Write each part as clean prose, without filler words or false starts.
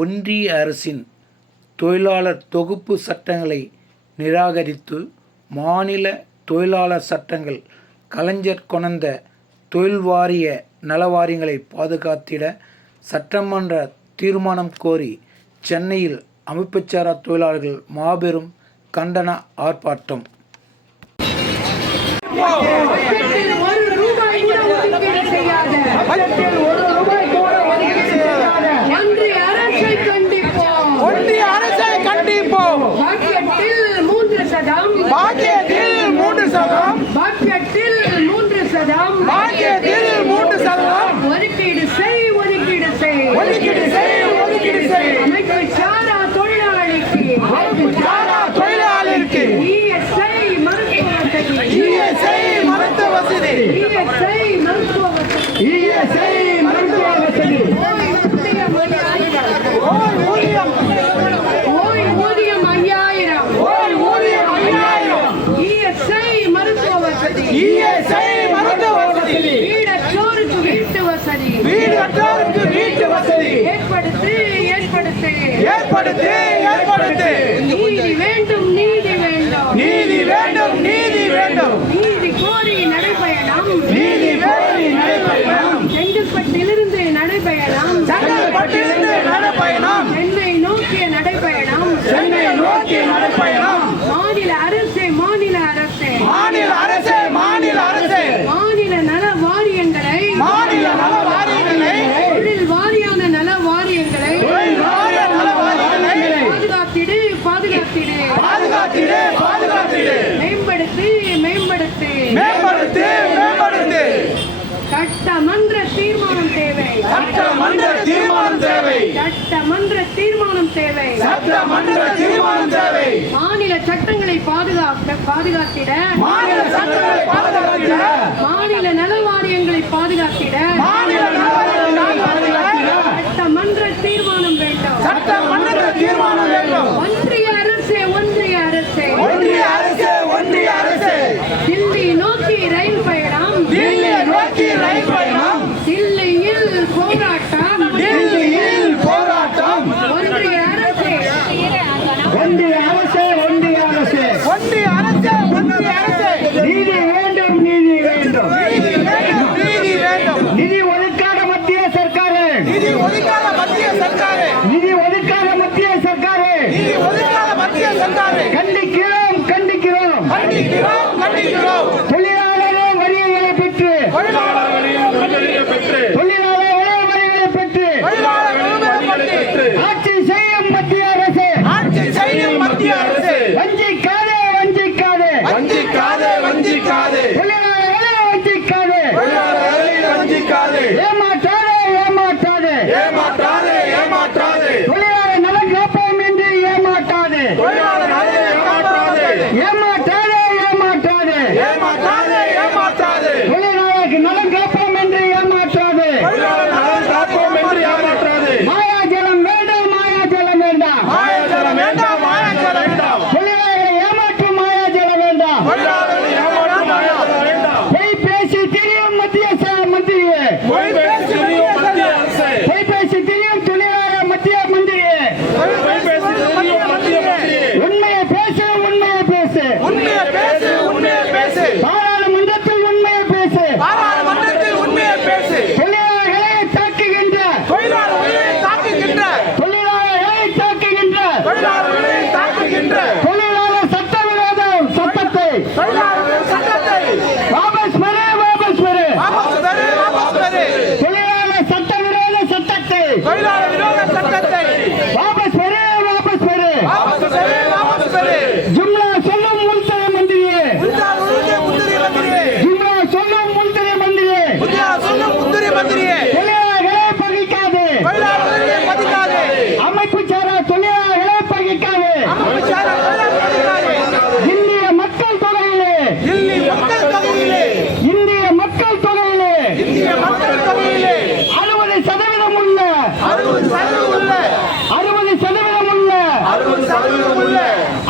ஒன்றிய அரசின் தொழிலாளர் தொகுப்பு சட்டங்களை நிராகரித்து மாநில தொழிலாளர் சட்டங்கள் கலைஞர் கொணர்ந்த தொழில் வாரிய நலவாரியங்களை பாதுகாத்திட சட்டமன்ற தீர்மானம் கோரி சென்னையில் அமைப்புச்சாரா தொழிலாளர்கள் மாபெரும் கண்டன ஆர்ப்பாட்டம். நீதி வேண்டும், நீதி வேண்டும், நீதி வேண்டும், நீதி வேண்டும். நீதி கோரி நடைபயணம், நீதி கோரி நடைபயணம். செங்கல்பட்டிலிருந்து நடைபயணம், செங்கல்பட்டிலிருந்து நடைபயணம். சென்னை நோக்கிய நடைபயணம், சென்னை நோக்கிய நடைபயணம். மாநில அரசே, மாநில அரசே, மாநில அரசே, மாநில அரசே. மாநில நல வாரியங்களை, மாநில நல வாரியங்களை, தொழில் வாரியான நல வாரியங்களை, பாதுகாத்திடு, பாதுகாத்திடு. மேம்படுத்து, மேம்படுத்து, மேம்படுத்து, மேம்படுத்து. சட்டமன்ற தீர்மானம் தேவை, சட்டமன்ற தீர்மானம் தேவை, சட்டமன்ற தீர்மானம் தேவை, சட்டமன்ற தீர்மானம் தேவை. மாநில சட்டங்களை பாதுகாத்திட, மாநில சட்டங்களை பாதுகாத்திட, மாநில நல வாரியங்களை பாதுகாத்திட, மாநில நல வாரியங்களை பாதுகாத்திட சட்டமன்ற தீர்மானம் வேண்டும், சட்டமன்ற தீர்மானம் வேண்டும். ஒன்றிய அரசே, ஒன்றிய அரசே, ஒன்றிய அரசே, ஒன்றிய அரசே. தில்லி நோக்கி ரயில் பயணம், தில்லி நோக்கி ரயில் பயணம். தில்லியில் போராட்டம், தில்லியில் போராட்டம். ஒன்றிய அரசே, ஒன்றிய அரசே, ஒன்றிய அரசே, ஒன்றிய அரசே, ஒன்றிய அரசே. நீதி வேண்டும், நீதி வேண்டும், நீதி வேண்டும், நீதி வேண்டும். நிதி ஒதுக்காத மத்திய சர்க்காரே, நிதி ஒதுக்காத மத்திய சர்க்காரே, நிதி ஒதுக்காத மத்திய சர்க்காரே, நிதி ஒதுக்காத மத்திய சர்க்காரே. கண்டிக்கிறோம், கண்டிக்கிறோம், கண்டிக்கிறோம், கண்டிக்கிறோம். தொழிலாளர்கள் வரிகளை பெற்று, தொழிலாளர் வரிகளை பெற்று, தொழிலாளர் வரிகளை பெற்று, ஆட்சி செய்யும் மத்திய அரசு, ஆட்சி செய்யும் மத்திய அரசு. வஞ்சிக்காதே, வஞ்சிக்காதே, வஞ்சிக்காதே, வஞ்சிக்காதே. தொழிலாளர்களை வஞ்சிக்காதே, தொழிலாளர்களை வஞ்சிக்காதே. ஏமாற்றாதே, ஏமாற்றாதே, ஏமாற்றாதே, ஏமாற்றாதே. தொழிலாளர் நலன் காப்போம் என்று ஏமாற்றாதே, தொழிலாளர் நலன் ஏமாற்றாதே, ஏமாற்றாதே, ஏமாற்றாதே, ஏமாற்றாதே, ஏமாற்றாதே. தொழிலாளருக்கு நலன் காப்போம் என்று ஏமாற்றாதே, தொழிலாளர் நலன் காப்போம் என்று ஏமாற்றாதே. மாயாஜலம் வேண்டாம், மாயாஜலம் வேண்டாம், மாயாஜலம் வேண்டாம், மாயாஜலம் வேண்டாம். தொழிலாளரை ஏமாற்றும் மாயாஜலம் வேண்டாம், தொழிலாளரை ஏமாற்றும் மாயாஜலம் வேண்டாம். பொய் பேசி திரியும் மத்திய மந்திரியே, பொய் பேசி திரியும் மத்திய அரசே, பொய் பேசி திரியும் தொழிலாளர் மத்திய மந்திரியே, பொய் பேசி திரியும் மத்திய மந்திரியே. உண்மையை பேசு, உண்மையை பேசு, உண்மையை பேசு, உண்மையை பேசு. பாராளுமன்றத்தில் உண்மையை பேசு, பாராளுமன்றத்தில் உண்மையை பேசு. தொழிலாளர்களை தாக்குகின்ற, தொழிலாளர்களை தாக்குகின்ற, தொழிலாளர்களை தாக்குகின்ற, தொழிலாளர்களை தாக்குகின்ற தொழிலாளர் சட்டவிரோத சட்டத்தை, தொழிலாளர் சட்டத்தை வாபஸ் பெறு, வாபஸ் பெறு, வாபஸ் பெறு, வாபஸ் பெறு. தொழிலாளர் சட்டவிரோத சட்டத்தை, தொழிலாளர் விரோத சட்டத்தை வாபஸ் பெறு, வாபஸ் பெறு, வாபஸ் பெறு, வாபஸ் பெறு. ஜும்லா சொல்லும் உள்துறை மந்திரியே, ஜும்லா சொல்லும் உள்துறை மந்திரியே, ஜும்லா சொல்லும் உள்துறை மந்திரியே. தொழிலாளர்களை பகிக்காதே, தொழிலாளர்களை பகிக்காதே. அமைப்புச்சாரா தொழிலாளர்களை பகிக்காதே, அமைப்புச்சாரா தொழிலாளர்களை பகிக்காதே. இந்திய மக்கள் தொகையிலே, இந்திய மக்கள் தொகையிலே, இந்திய மக்கள் தொகையிலே, இந்திய மக்கள் தொகையிலே 60% உள்ள, 60% உள்ள, 60% உள்ள, 60% உள்ள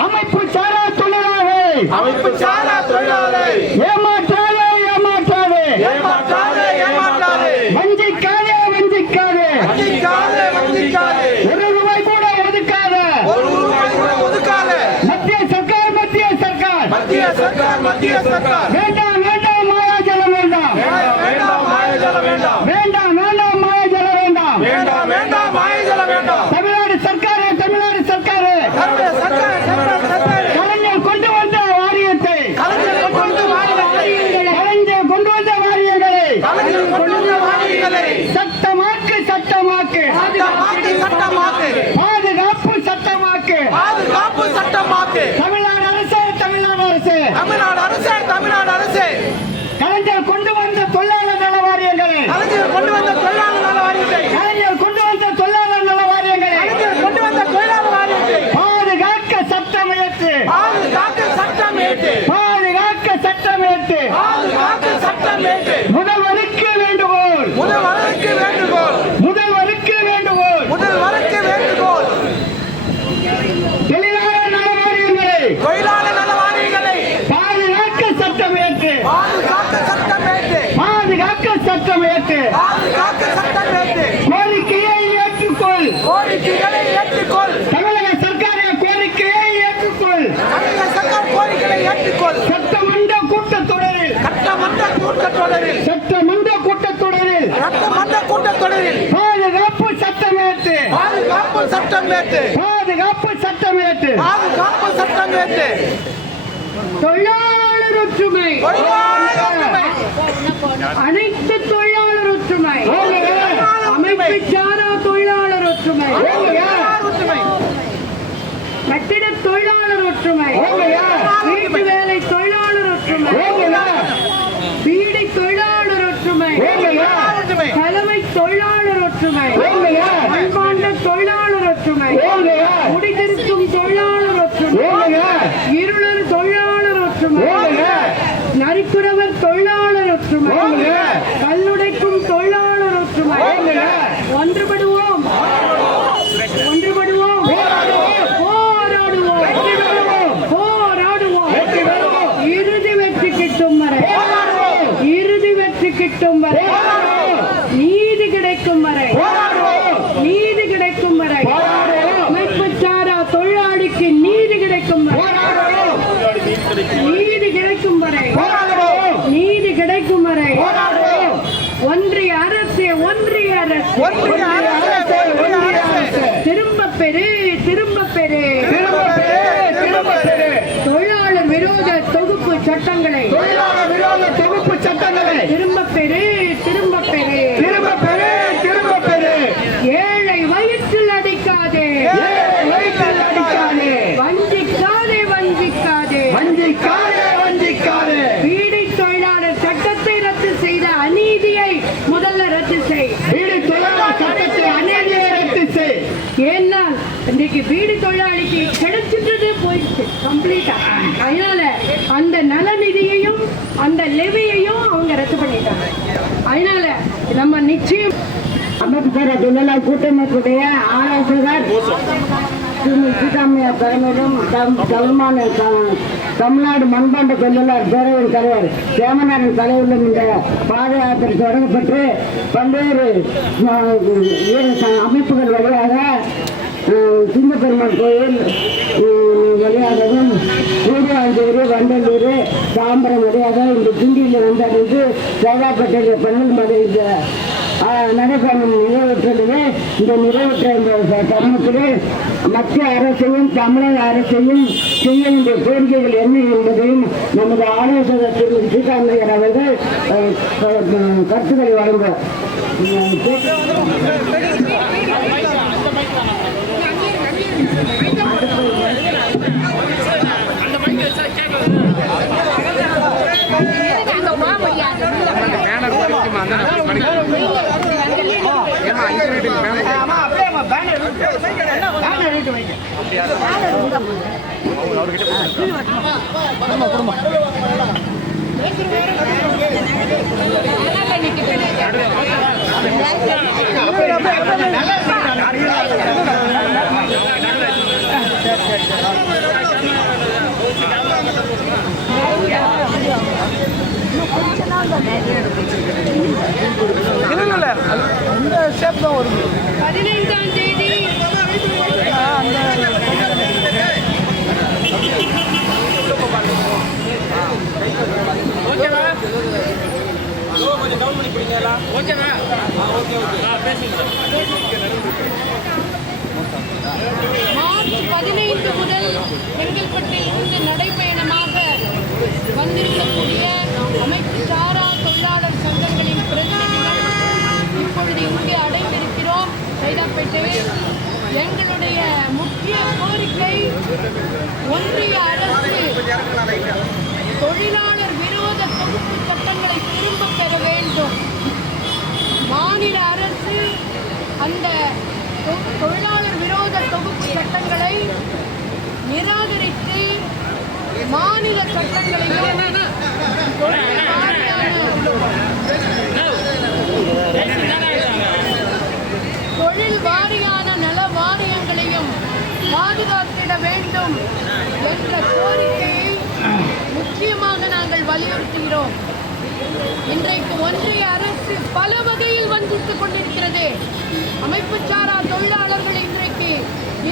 அமைப்புச்சாரா தொழிலாளர்களை, அமைப்புச்சாரா தொழிலாளர்களை ஏமாற்றாதே, ஏமாற்றாதே, ஏமாற்றாதே, ஏமாற்றாதே. வஞ்சிக்காதே, வஞ்சிக்காதே, வஞ்சிக்காதே, வஞ்சிக்காதே. ஒரு மத்திய சர்க்கார் வேண்டாம் வேண்டாம் மாயாஜலம் வேண்டாம் வேண்டாம் வேண்டாம் மாயாஜலம் வேண்டாம் தமிழ்நாடு சர்க்கார் கலைஞர் கொண்டு வந்த வாரியத்தை சட்டமாக்கு பாதுகாப்பு சட்டமாக்கு தமிழ்நாடு அரசு கலைஞர் கொண்டு வந்த தொழிலாளர் நல வாரியங்களை பாதுகாக்க சட்டமியற்று முதல்வருக்கு வேண்டுகோள் தொழிலாளர் நல வாரியங்களை பாதுகாக்க சட்டமியற்று கோரிக்கையை ஏற்றுக்கொள் தமிழக சர்க்காரின் கோரிக்கையை ஏற்றுக்கொள் சட்டமன்ற கூட்டத்தொடரில் பாதுகாப்பு சட்டமேற்று தொழிலாளர் ஒற்றுமை அனைத்து தொழிலாளர் ஒற்றுமை அமைப்பு சாரா தொழிலாளர் ஒற்றுமை கட்டிட தொழிலாளர் ஒற்றுமை வீட்டு வேலை தொழிலாளர் ஒற்றுமை பீடி தொழிலாளர் ஒற்றுமை தலைமை தொழிலாளர் ஒற்றுமை மண்பாண்ட தொழிலாளர் ஒற்றுமை முடிதிருக்கும் தொழிலாளர் ஒற்றுமை இருளர் தொழிலாளர் ஒற்றுமை நரிக்குறவர் தொழிலாளர் ஒற்றுமை கல்லுடைக்கும் தொழிலாளர் ஒற்றுமை ஒன்றுபடுவோம் இறுதி வெற்றி கிட்டும் வரை நீதி கிடைக்கும் வரை அமைப்பு சாரா தொழிலாளிக்கு நீதி கிடைக்கும் வரை ஒன்றிய அரசு திரும்ப பெறு தொழிலாளர் விரோத தொகுப்பு சட்டங்களை திரும்ப பெறு ஏழை வயிற்றில் அடிக்காதே வஞ்சிக்காதே பீடி தொழிலாளர் சட்டத்தை ரத்து செய்த அநீதியை முதல்ல ரத்து செய் ஏன்னா இன்னைக்கு பீடி தொழிலாளிக்கு கிடைச்சிட்டது போயிடுச்சு கம்ப்ளீட்டா. அதனால அந்த நலநிதியையும் அந்த லெவியையும் அவங்க ரத்து பண்ணிட்டாங்க. அதனால நம்ம நிச்சயம் அமைப்புசாரா தொழிலாளர் கூட்டமைப்புடைய ஆலோசகர் சீதாமையா தலைமையிலும் தமிழ்நாடு மண்பாண்ட தொழிலாளர் பேரவையின் தலைவர் சேமநாதன் தலைவரிலும் இந்த பாத யாத்திரை தொடங்கப்பட்டு பல்வேறு அமைப்புகள் வழியாக சிங்கப்பெருமாள் கோயில் வழியாகவும் சூரியாஞ்சூர் வண்டலூர் தாம்பரம் வழியாக இந்த கிண்டியில் வந்தடைந்து சேதாப்பேட்டையில் பன்னெண்டு இந்த நடைபெறும் நிறைவேற்றவே இந்த நிறைவேற்ற இந்த தருணத்திலே மத்திய அரசையும் தமிழக அரசையும் செய்ய வேண்டிய கோரிக்கைகள் என்ன என்பதையும் நமது ஆலோசகர் திரு சீதாமையர் அவர்கள் கருத்துக்களை வழங்க இந்த ஷேப் தான் வருது 15ஆம் தேதி அந்த மார்ச் 15 முதல் செங்கல்பட்டில் இருந்து நடைபயணமாக வந்திருக்கக்கூடிய அமைப்பு சாரா தொழிலாளர் சங்கங்களின் பிரதிநிதிகள் இப்பொழுது இங்கே அடைந்திருக்கிறோம். சைதாப்பேட்டையில் எங்களுடைய முக்கிய கோரிக்கை, ஒன்றிய அரசு தொழிலாளர் விரோத தொகுப்பு சட்டங்களை திரும்பப் பெற வேண்டும். மாநில அரசு அந்த தொழிலாளர் விரோத தொகுப்பு சட்டங்களை நிராகரித்து மாநில சட்டங்களையும் தொழில் வாரியான நல வாரியங்களையும் பாதுகாத்திட வேண்டும் என்ற கோரிக்கையை முக்கியமாக நாங்கள் வலியுறுத்துகிறோம். இன்றைக்கு ஒன்றிய அரசு பல வகையில் வஞ்சித்துக் கொண்டிருக்கிறது. அமைப்பு சாரா தொழிலாளர்கள் இன்றைக்கு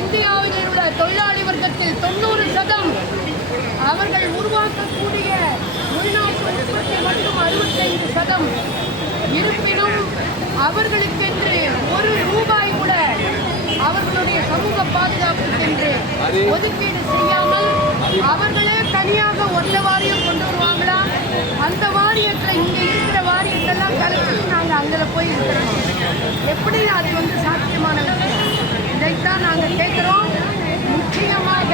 இந்தியாவில் உள்ள தொழிலாளி வர்க்கத்தில் 90% அவர்கள் உருவாக்கக்கூடிய உள்நாட்டு உற்பத்தி மட்டும் 65%. இருப்பினும் அவர்களுக்கென்று ஒரு ரூபாய் கூட அவர்களுடைய சமூக பாதுகாப்புக்கென்று ஒதுக்கீடு செய்யாமல் அவர்களே தனியாக ஒற்றை வாரியம் கொண்டு வருவாங்களா? அந்த வாரியத்தில் இங்கே இருக்கிற வாரியத்தெல்லாம் கலைச்சிட்டு நாங்கள் அங்கே போய் இருக்கிறோம். எப்படி அது சாத்தியமான விஷயம்? இதைத்தான் நாங்கள் கேட்குறோம். முக்கியமாக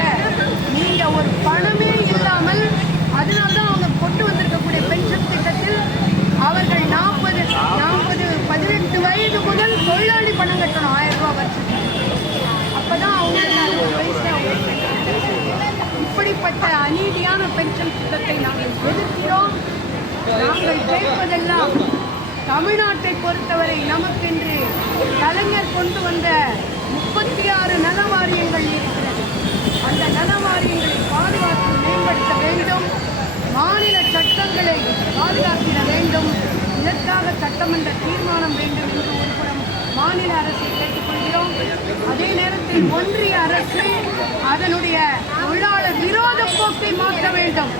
நீங்கள் ஒரு பணமே இல்லாமல், அதனால்தான் அவங்க கொண்டு வந்திருக்கக்கூடிய பென்ஷன் திட்டத்தில் அவர்கள் 18 வயது முதல் தொழிலாளி பணம் கட்டணும் 1000 ரூபாய் வருஷத்துக்கு. அப்போதான் அவங்களுக்கு இப்படிப்பட்ட அநீதியான பென்ஷன் திட்டத்தை நாங்கள் எதிர்க்கிறோம். நாங்கள் கேட்பதெல்லாம் தமிழ்நாட்டை பொறுத்தவரை நமக்கென்று கலைஞர் கொண்டு வந்த 36 நல வாரியங்கள் இருக்கிறது. அந்த நல வாரியங்களை பாதுகாத்து மேம்படுத்த வேண்டும். மாநில சட்டங்களை பாதுகாத்திட வேண்டும். இதற்காக சட்டமன்ற தீர்மானம் வேண்டும் என்று ஒருபுறம் மாநில அரசை கேட்டுக்கொள்கிறோம். அதே நேரத்தில் ஒன்றிய அரசு அதனுடைய தொழிலாளர் விரோத போக்கை மாற்ற வேண்டும்.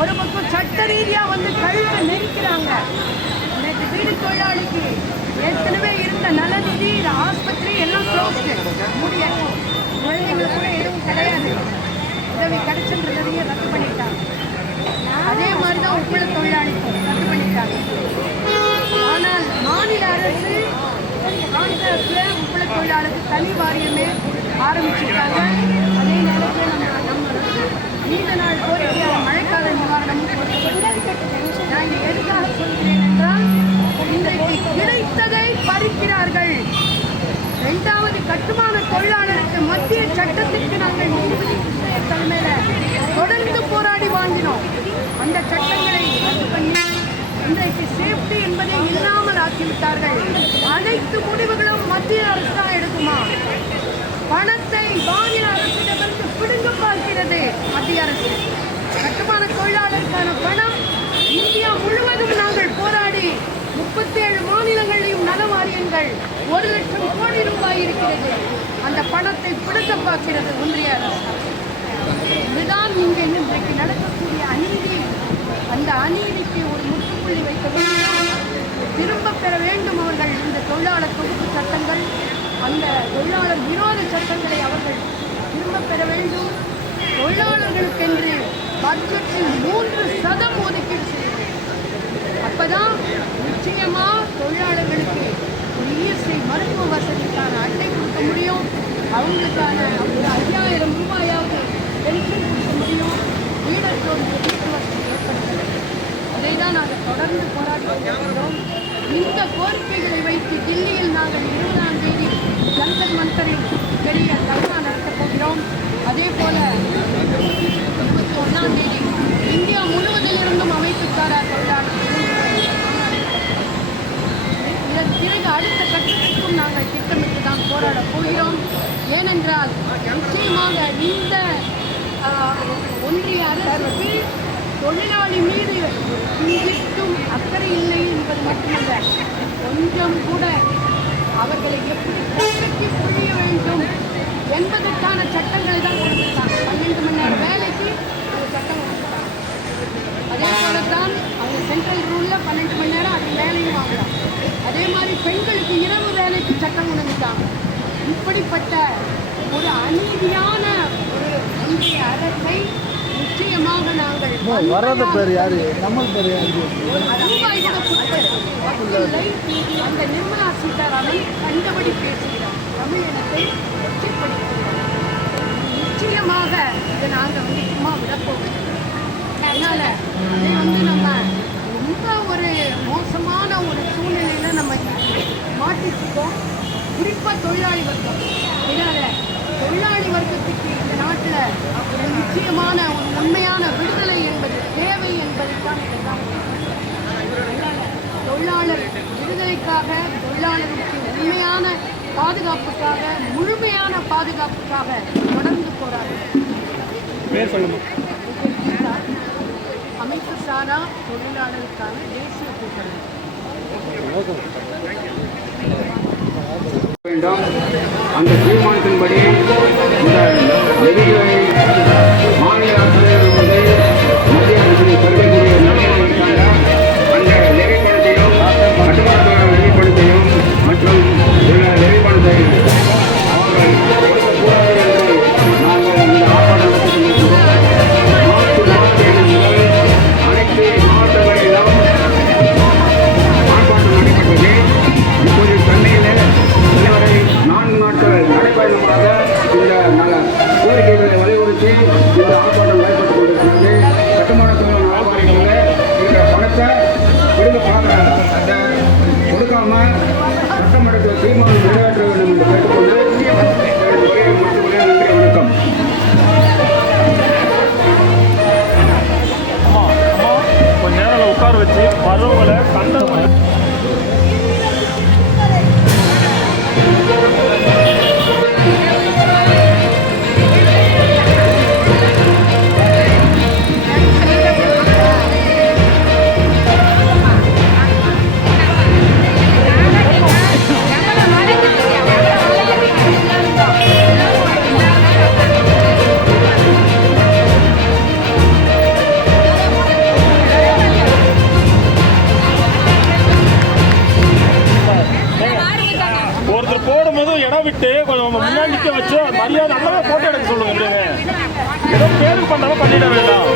ஒரு பக்கம் சட்ட ரீதியாக கழுத்தை நெரிக்கிறாங்க. நேற்று வீடு தொழிலாளிக்கு ஏற்கனவே இருந்த நலநிதி, ஆஸ்பத்திரி எல்லாம் க்ளோஸ்டு, மூடியாச்சு. குழந்தைங்களுக்கு கூட எதுவும் கிடையாது. உதவி கிடைச்ச உதவியை ரத்து பண்ணிட்டாங்க. அதே மாதிரி தான் உப்புள தொழிலாளிக்கும் ரத்து பண்ணிட்டாங்க. ஆனால் மாநில அரசு கான்ட்ராக்டில் உப்புள தொழிலாளருக்கு தனி வாரியமே ஆரம்பிச்சிருக்காங்க. அதே நேரத்தில் நம்ம நீண்ட நாள் கோரிக்கையான மழைக்கால நிவாரணமும் கொடுக்கப்பட்டிருக்கிறது. நான் இங்கே எதுக்காக சொல்கிறேன் என்றால், இன்றைக்கு கிடைத்ததை பறிக்கிறார்கள். 2வது கட்டுமான தொழிலாளருக்கு மத்திய சட்டத்திற்கு நாங்கள் நீதிபதி தலைமையில் தொடர்ந்து போராடி வாங்கினோம். அந்த சட்டங்களை ரத்து பண்ணி இன்றைக்கு சேஃப்டி என்பதை இல்லாமல் ஆக்கிவிட்டார்கள். அனைத்து முடிவுகளும் மத்திய அரசு தான் எடுக்குமா? பணத்தை மாநில அரசிடமிருந்து பிடுங்க பார்க்கிறது மத்திய அரசு. கட்டுமான தொழிலாளருக்கான பணம் இந்தியா முழுவதும் நாங்கள் போராடி 37 மாநிலங்களிலும் நல வாரியங்கள் 1 லட்சம் கோடி ரூபாய் இருக்கிறது. அந்த பணத்தை பிடுங்க பார்க்கிறது ஒன்றிய அரசு. இதுதான் இங்கே இன்றைக்கு நடக்கக்கூடிய அநீதி. அந்த அநீதிக்கு ஒரு முற்றுப்புள்ளி வைக்க வேண்டும். திரும்ப பெற வேண்டும் அவர்கள் இந்த தொழிலாளர் தொகுப்பு சட்டங்கள், அந்த தொழிலாளர் விரோத சட்டங்களை அவர்கள் திரும்ப பெற வேண்டும். தொழிலாளர்களுக்கென்று பட்ஜெட்டில் 3% ஒதுக்கீடு செய்ய வேண்டும். அப்பதான் நிச்சயமா தொழிலாளர்களுக்கு ஒரு இஎஸ்ஐ மருத்துவ வசதிக்கான அட்டை கொடுக்க முடியும். அவங்களுக்கான ஒரு 5000 ரூபாயாவது பென்ஷன் கொடுக்க முடியும். வீடற்றோருக்கு வீட்டு வசதி ஏற்படுத்துகிறது. அதை தான் நாங்கள் தொடர்ந்து போராடி வருகிறோம். இந்த கோரிக்கைகளை வைத்து தில்லியில் நாங்கள் 20ஆம் தேதி ஜந்தர் மந்தரில் பெரிய தர்ணா நடத்தப் போகிறோம். அதே போல 21ஆம் தேதி இந்தியா முழுவதிலிருந்தும் அமைப்பு சாரா தொழிலாளர்கள் இதன் பிறகு அடுத்த கட்டத்திற்கும் நாங்கள் திட்டமிட்டு தான் போராட போகிறோம். ஏனென்றால் நிச்சயமாக இந்த ஒன்றிய அரசுக்கு தொழிலாளி மீது சிந்திக்கும் அக்கறை இல்லை என்பது மட்டுமல்ல, கொஞ்சம் கூட அவர்களை எப்படி கஷ்டத்தை புரிய வேண்டும் என்பதற்கான சட்டங்களை தான் கொடுத்துருக்காங்க. 12 மணி நேரம் வேலைக்கு ஒரு சட்டம் கொடுத்துருக்காங்க. அதே போலத்தான் அவங்க சென்ட்ரல் ரூலில் 12 மணி நேரம் அது வேலையும் வாங்கலாம். அதே மாதிரி பெண்களுக்கு இரவு வேலைக்கு சட்டம் கொண்டு வந்துட்டாங்க. இப்படிப்பட்ட ஒரு அநீதியான ஒரு ஒன்றிய அரசை நிச்சயமாக நாங்கள் வராத பேர் யாரு, நம்ம பேர் யாரு? ரூபாய் கூட கொடுப்பதில்லை. அந்த நிர்மலா சீதாராமன் கண்டபடி பேசுகிறார், தமிழினத்தை கொச்சைப்படுத்துகிறார். நிச்சயமாக இதை நாங்கள் சும்மா விடப்போகிறோம். அதனால அதை நம்ம ரொம்ப ஒரு மோசமான ஒரு சூழ்நிலையில நம்ம மாட்டிருக்கோம். குறிப்பாக தொழிலாளி வர்க்கம். இதனால தொழிலாளி வர்க்கத்துக்கு இந்த நாட்டில் ஒரு நிச்சயமான ஒரு உண்மையான விடுதலை என்பது தேவை என்பதைத்தான் இதெல்லாம். தொழிலாளர் விடுதலைக்காக, தொழிலாளருக்கு உண்மையான பாதுகாப்புக்காக, முழுமையான பாதுகாப்புக்காக தொடர்ந்து போராடுறோம். அமைப்பு சாரா தொழிலாளருக்கான தேசிய கூட்டணி வேண்டும். அந்த தீர்மானத்தின்படி இந்த நிதிகளை மாநில அரசு மத்திய அரசு பெறக்கூடிய நிலைமைக்காக அந்த நெறிப்பணத்தையும் கட்டுமான நெறிப்பணத்தையும் மற்றும் நெறிப்பணத்தை அவர்கள் கொடுக்கக்கூடாது என்று நாங்கள் இந்த ஆர்ப்பாட்டம் மார்ச் 27 முதல் அனைத்து மாவட்டங்களிலும் ஆர்ப்பாட்டம் நடைபெற்றது. இப்போது சென்னையில் இதுவரை 4 நாட்கள் நடைபயணமாக இந்த கோரிக்கைகளை வலியுறுத்தி இந்த ஆர்ப்பாட்டம் நடைபெற்றுக் கொண்டிருக்கிறது. கட்டுமான தொழில் நலவாரியத்தில் இந்த பணத்தை திரும்ப பார்க்குறாங்க. அதை கொடுக்காம சட்டமன்றத்தில் தீர்மானம் நிறைவேற்ற வேண்டும் என்று கேட்டுக்கொண்டு உரையை முடித்துக்கொள்ள நன்றி, வணக்கம். கொஞ்ச நேரம் உட்கார வச்சு வரவங்களை கண்டனம் ஒருத்தர் போடும்போது இடம் விட்டு கொஞ்சம் முன்னாடி நிற்க வச்சு மரியாதை நல்லா போட்டோ எடுக்க சொல்லுங்க. ஏதோ பேருக்கு பண்ணாம பண்ணிட வேண்டாம்.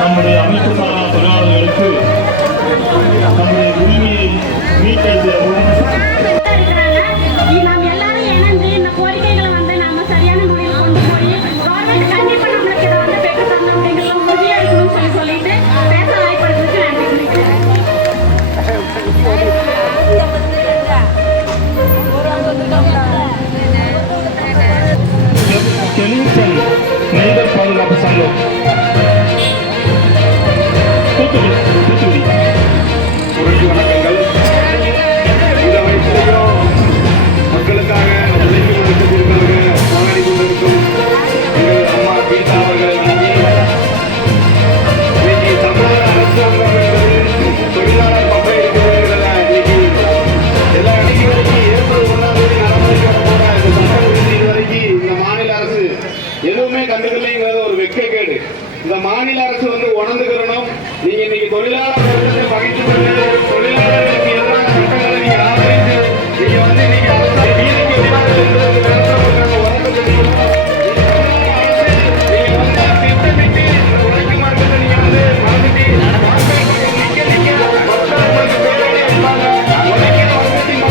நம்முடைய அமைப்பு சாரா தொழிலாளர்களுக்கு நம்முடைய உரிமையை மீட்டெடுக்கவும் நாம் எல்லாரும் இணைந்து இந்த கோரிக்கைகளை நாம சரியான முறையில் கொண்டு போய் கவர்மெண்ட் கண்டிப்பா நம்மளுக்கு இதை பெற்று தரணும் அப்படிங்கிறத உறுதியளிக்கணும்னு சொல்லிட்டு பேச வாய்ப்படுறதுக்கு டெலிவிஷன் நெய்தல் பாதுகாப்பு சங்கம் தூத்துக்குடி. புரட்சி வணக்கங்கள். இந்த வயசுலையும் மக்களுக்காக உழைப்பு கொடுப்பதற்காக போராடி கொண்டிருக்கும் எங்கள் அம்மா கீதா அவர்கள் வணங்கி, இன்னைக்கு தமிழக அரசாங்கம் என்பது தொழிலாளர் பக்கம் இருக்கிறதுல இன்னைக்கு எல்லா அன்னைக்கு வரைக்கும் ஏப்ரல் 1ஆம் தேதி நடைமுறைக்கு வரப்போற இந்த சட்ட விதி இதுவரைக்கும் இந்த மாநில அரசு எதுவுமே கண்டுக்கலைங்கிறது ஒரு வெட்கக்கேடு. இந்த மாநில அரசு உணர்ந்துக்கிறணும். நீங்க இன்னைக்கு தொழிலாளர் வர்க்கத்தை பகிர்ந்து கொண்டு தொழிலாளர்களுக்கு எதிரான சட்டங்களை நீங்க ஆதரித்து நீங்க இன்னைக்கு நீதிக்கு எதிராக திட்டமிட்டு உழைக்கும் மார்க்கத்தை நீங்க மறந்துட்டு மக்கள் உங்களுக்கு பேரடி இருப்பாங்க. உழைக்கிற வர்க்கத்தின்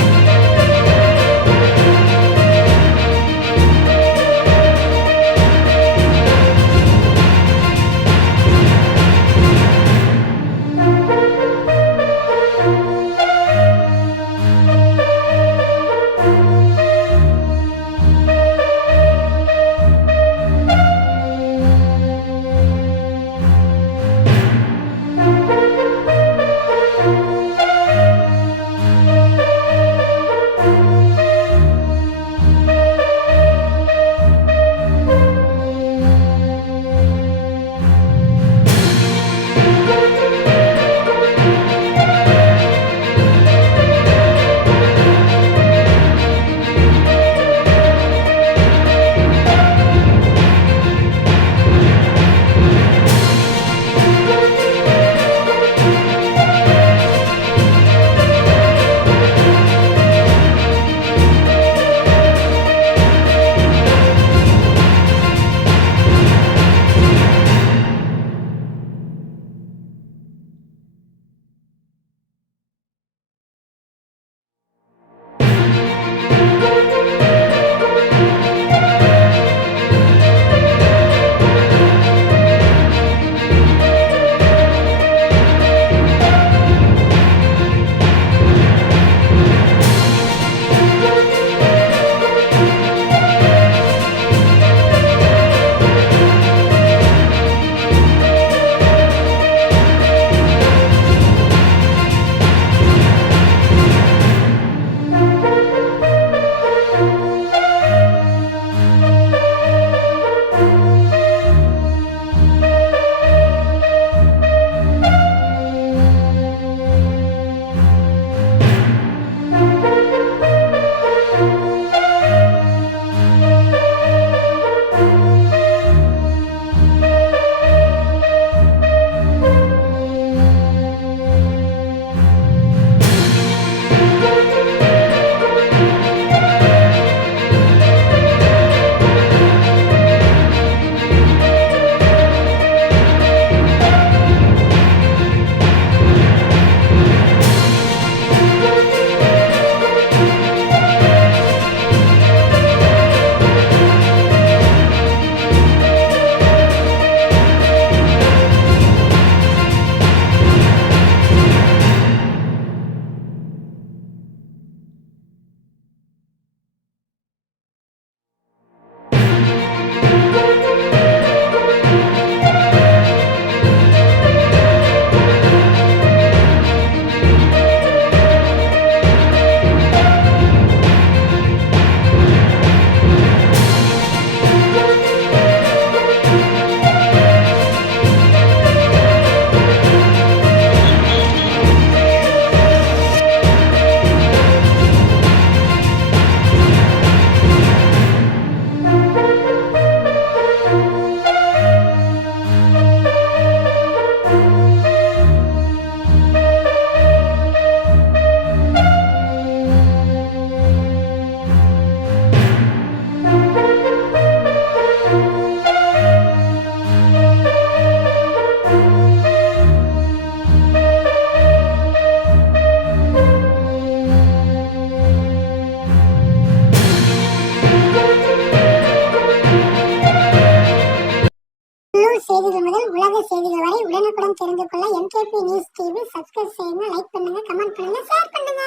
உடனுக்குடன் தெரிந்து கொள்ள MKP நியூஸ் டிவி சப்ஸ்கிரைப் செய்யுங்க, லைக் பண்ணுங்க, கமெண்ட் பண்ணுங்க, ஷேர் பண்ணுங்க.